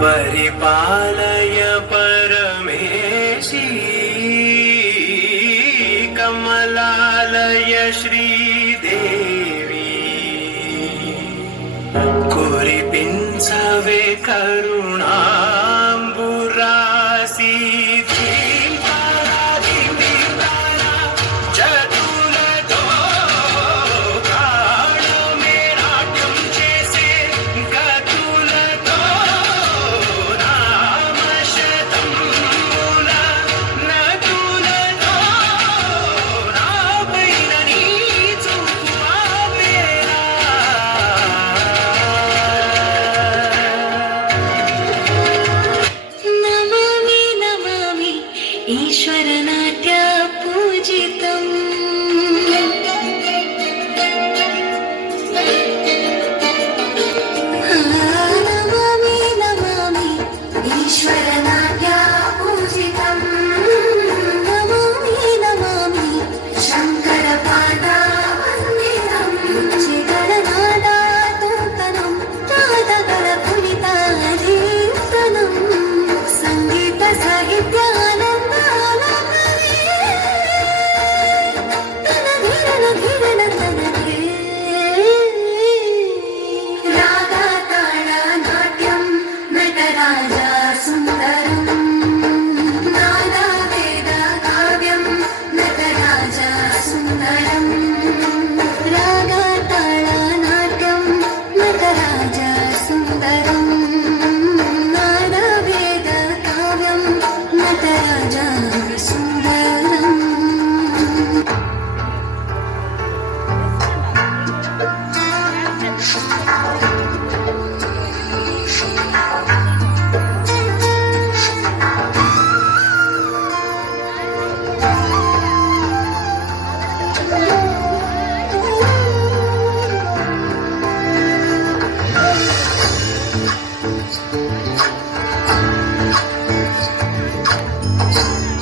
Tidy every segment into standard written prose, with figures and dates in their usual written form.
परिपालय परमेशी कमलालय श्रीदेवी कुरिपिंचवे करुणांबुरासी ईश्वरनाट्य पूजितम् नमामि नमामि ईश्वरनाट्य पूजितम् नमामि नमामि शङ्करपादावन्दितम् चिगणनादातोतनं नादगणपुनिताधीर्तनं संगीत साहित्य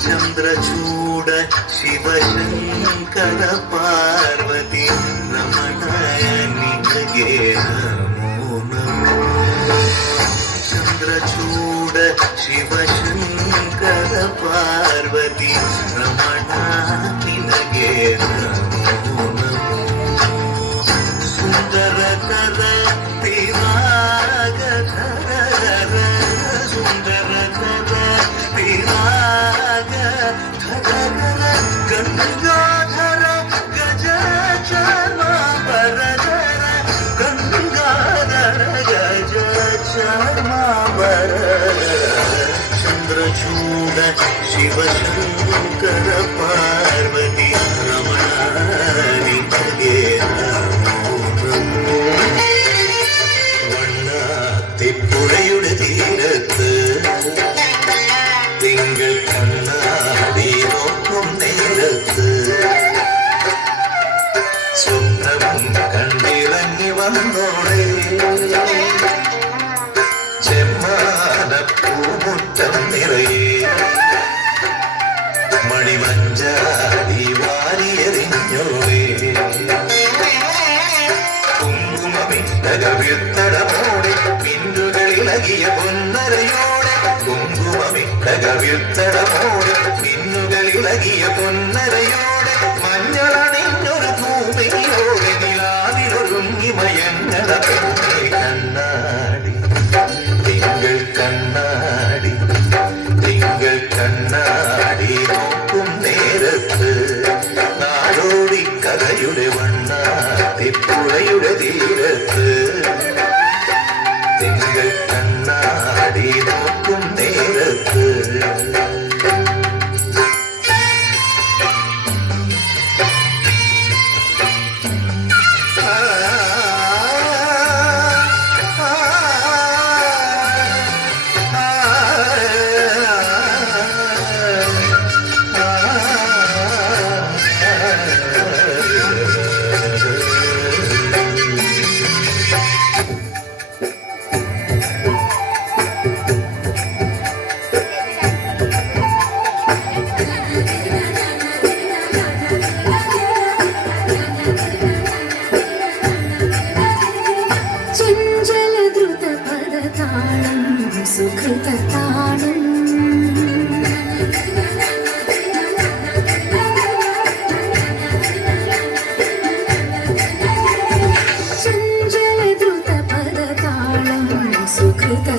चंद्रचूड शिवशंकर पार्वती रमणाय निजगे नमो नमो चंद्रचूड शिवशंकर पार्वती रमणा निजगे नमो नमो सुंदर कर तिरागधर सुंदर कर तिराग गंगाधर गज चर्मांबर गंगाधर गज चर्मांबर चंद्रचूड शिवशंकर पार्वती रमणा निजगे വണ്ണാത്തിപ്പുഴയുടെ തീരത്ത് തിങ്കൾ കണ്ണാടി നോക്കും നേരത്ത് സ്വപ്നം കണ്ടിറങ്ങി വന്നോളെ ചെമ്മാനപ്പൂമുറ്റം നിറയെ മണിമഞ്ചാടി വാരിയെറിഞ്ഞോളെ കുങ്കുമമിട്ടകവിത്തടമോടെ പിന്നുകളിളകിയ പൊന്നരയോടെ കുങ്കുമമിട്ടകവിത്തടമോടെ പിന്നുകളിളകിയ പൊന്നരയോടെ മഞ്ഞളണിഞ്ഞൊരു ഭൂമിയോടെ നിലാവിലൊരുങ്ങി മയങ്ങണ പെണ്ണെ കണ്ണാടി തിങ്കൾ കണ്ണാടി തിങ്കൾ കണ്ണാടി നോക്കും നേരത്ത് നാടോടി കഥയുടെ വണ്ണാത്തിപ്പുഴയുടെ തീരത്ത് തിങ്കൾ കണ്ണാടി നോക്കും നേരത്ത് സുകൃതതാളം ചഞ്ചല ദ്രുത പദതാളം സുകൃത